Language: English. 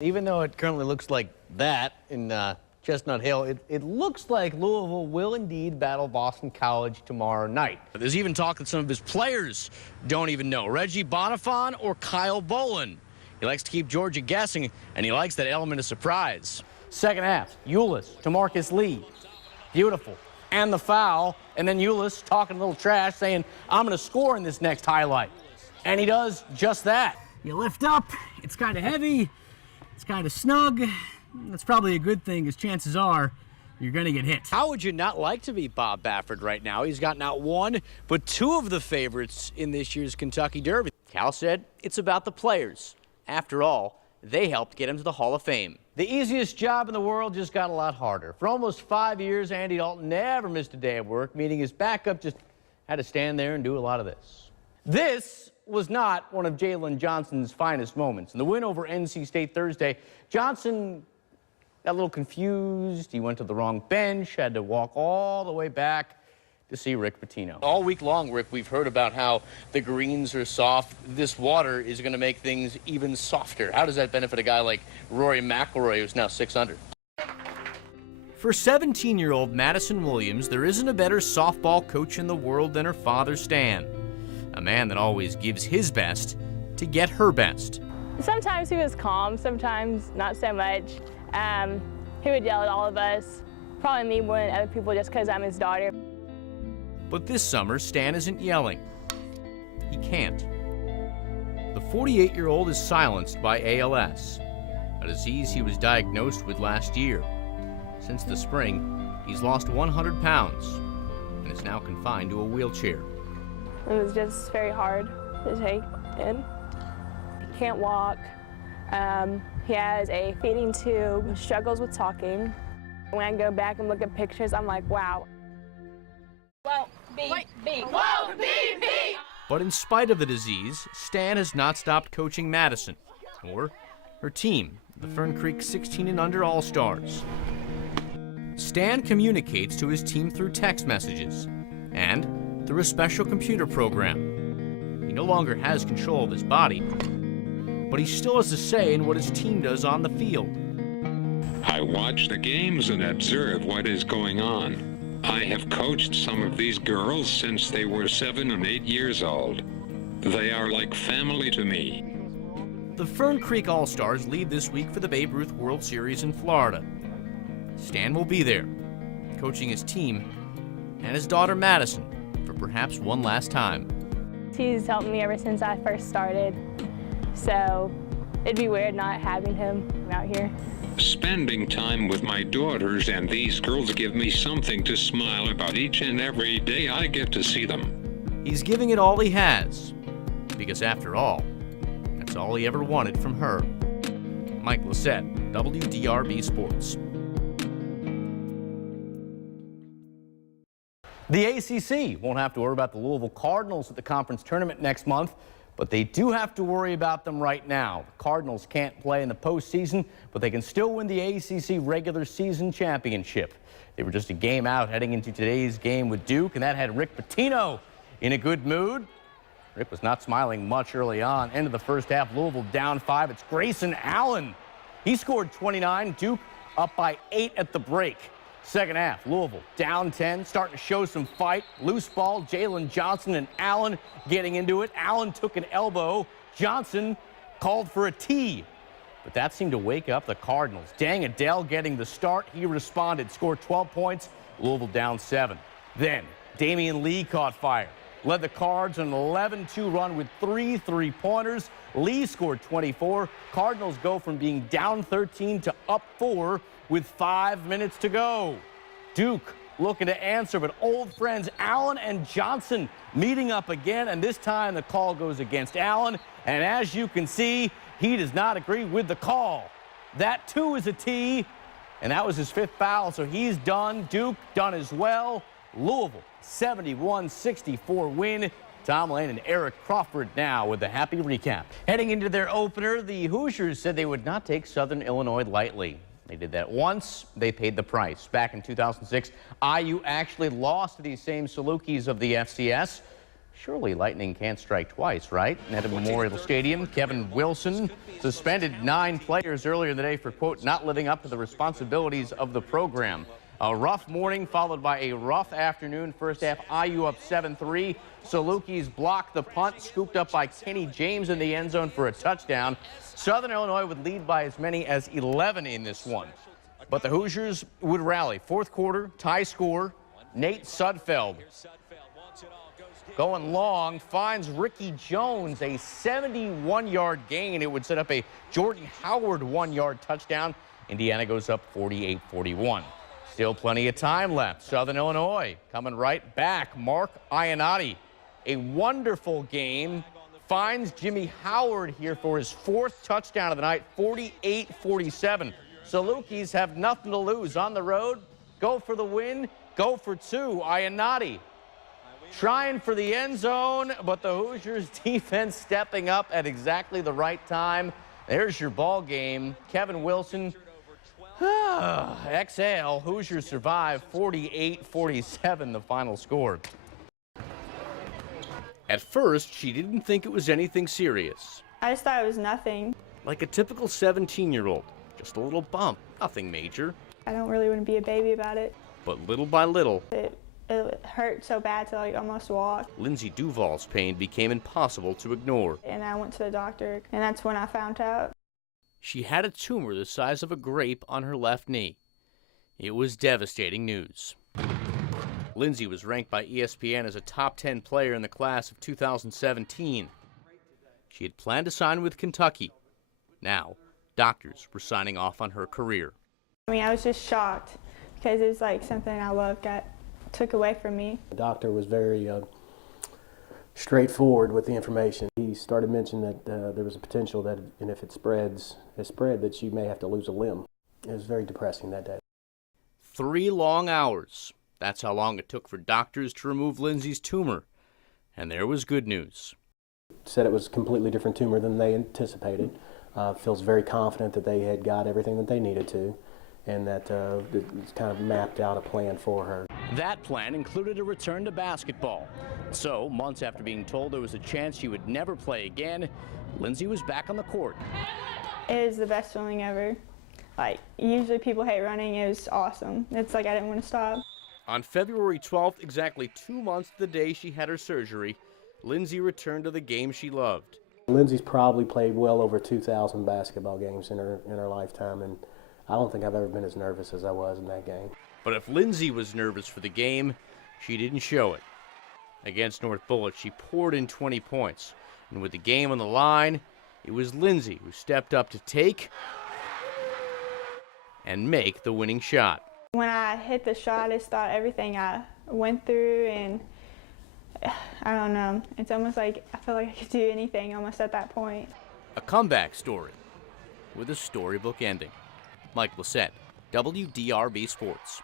Even though it currently looks like that in Chestnut Hill, it looks like Louisville will indeed battle Boston College tomorrow night. There's even talk that some of his players don't even know. Reggie Bonifant or Kyle Bolin. He likes to keep Georgia guessing, and he likes that element of surprise. Second half, Ulis to Marcus Lee. Beautiful. And the foul, and then Ulis talking a little trash, saying, I'm going to score in this next highlight. And he does just that. You lift up, it's kind of heavy, it's kind of snug. That's probably a good thing, because chances are you're going to get hit. How would you not like to be Bob Baffert right now? He's got not one, but two of the favorites in this year's Kentucky Derby. Cal said it's about the players. After all, they helped get him to the Hall of Fame. The easiest job in the world just got a lot harder. For almost 5 years, Andy Dalton never missed a day of work, meaning his backup just had to stand there and do a lot of this. This was not one of Jalen Johnson's finest moments. In the win over NC State Thursday, Johnson got a little confused. He went to the wrong bench, had to walk all the way back to see Rick Pitino. All week long, Rick, we've heard about how the greens are soft. This water is going to make things even softer. How does that benefit a guy like Rory McIlroy, who's now 6 under? For 17-year-old Madison Williams, there isn't a better softball coach in the world than her father, Stan. A man that always gives his best to get her best. Sometimes he was calm, sometimes not so much. He would yell at all of us, probably me more than other people just because I'm his daughter. But this summer, Stan isn't yelling. He can't. The 48-year-old is silenced by ALS, a disease he was diagnosed with last year. Since the spring, he's lost 100 pounds and is now confined to a wheelchair. It was just very hard to take in. He can't walk. He has a feeding tube, struggles with talking. When I go back and look at pictures, I'm like, wow. But in spite of the disease, Stan has not stopped coaching Madison, or her team, the Fern Creek 16 and under All-Stars. Stan communicates to his team through text messages and through a special computer program. He no longer has control of his body, but he still has a say in what his team does on the field. I watch the games and observe what is going on. I have coached some of these girls since they were 7 and 8 years old. They are like family to me. The Fern Creek All-Stars leave this week for the Babe Ruth World Series in Florida. Stan will be there, coaching his team and his daughter Madison for perhaps one last time. He's helped me ever since I first started, so it'd be weird not having him out here. Spending time with my daughters and these girls give me something to smile about each and every day I get to see them. He's giving it all he has, because after all, that's all he ever wanted from her. Mike Lacett, WDRB Sports. The ACC won't have to worry about the Louisville Cardinals at the conference tournament next month, but they do have to worry about them right now. The Cardinals can't play in the postseason, but they can still win the ACC regular season championship. They were just a game out heading into today's game with Duke, and that had Rick Pitino in a good mood. Rick was not smiling much early on. End of the first half, Louisville down 5. It's Grayson Allen. He scored 29. Duke up by 8 at the break. Second half, Louisville down 10, starting to show some fight. Loose ball, Jalen Johnson and Allen getting into it. Allen took an elbow. Johnson called for a tee, but that seemed to wake up the Cardinals. Dang Adele getting the start. He responded, scored 12 points. Louisville down 7. Then Damian Lee caught fire. Led the Cards an 11-2 run with 3 3-pointers. Lee scored 24. Cardinals go from being down 13 to up 4 with 5 minutes to go. Duke looking to answer, but old friends Allen and Johnson meeting up again, and this time the call goes against Allen, and as you can see, he does not agree with the call. That too is a tee, and that was his 5th foul, so he's done. Duke done as well. Louisville 71-64 win. Tom Lane and Eric Crawford now with a happy recap. Heading into their opener, the Hoosiers said they would not take Southern Illinois lightly. They did that once. They paid the price. Back in 2006, IU actually lost to these same Salukis of the FCS. Surely lightning can't strike twice, right? And at Memorial Stadium, Kevin Wilson suspended 9 players earlier in the day for, quote, not living up to the responsibilities of the program. A rough morning followed by a rough afternoon. First half, IU up 7-3. Salukis blocked the punt, scooped up by Kenny James in the end zone for a touchdown. Southern Illinois would lead by as many as 11 in this one. But the Hoosiers would rally. Fourth quarter, tie score. Nate Sudfeld going long, finds Ricky Jones, a 71-yard gain. It would set up a Jordan Howard 1-yard touchdown. Indiana goes up 48-41. Still plenty of time left. Southern Illinois coming right back. Mark Ionati, a wonderful game, finds Jimmy Howard here for his 4th touchdown of the night, 48-47. Salukis have nothing to lose on the road. Go for the win, go for 2. Ionati trying for the end zone, but the Hoosiers defense stepping up at exactly the right time. There's your ball game. Kevin Wilson, exhale. Hoosiers survive 48-47, the final score. At first, she didn't think it was anything serious. I just thought it was nothing. Like a typical 17-year-old, just a little bump, nothing major. I don't really want to be a baby about it. But little by little, It hurt so bad to like almost walk. Lindsay Duval's pain became impossible to ignore. And I went to the doctor, and that's when I found out. She had a tumor the size of a grape on her left knee. It was devastating news. Lindsay was ranked by ESPN as a top 10 player in the class of 2017. She had planned to sign with Kentucky. Now, doctors were signing off on her career. I mean, I was just shocked because it's like something I loved got took away from me. The doctor was very straightforward with the information. He started mentioning that there was a potential that, and if it spread, that you may have to lose a limb. It was very depressing that day. 3 long hours. That's how long it took for doctors to remove Lindsay's tumor. And there was good news. Said it was a completely different tumor than they anticipated. Feels very confident that they had got everything that they needed to, and that it's kind of mapped out a plan for her. That plan included a return to basketball. So, months after being told there was a chance she would never play again, Lindsay was back on the court. It is the best feeling ever. Like, usually people hate running. It was awesome. It's like I didn't want to stop. On February 12th, exactly 2 months to the day she had her surgery, Lindsay returned to the game she loved. Lindsay's probably played well over 2,000 basketball games in her lifetime, and I don't think I've ever been as nervous as I was in that game. But if Lindsay was nervous for the game, she didn't show it. Against North Bullitt, she poured in 20 points. And with the game on the line, it was Lindsay who stepped up to take and make the winning shot. When I hit the shot, I just thought everything I went through, and I don't know. It's almost like I felt like I could do anything almost at that point. A comeback story with a storybook ending. Mike Lacett, WDRB Sports.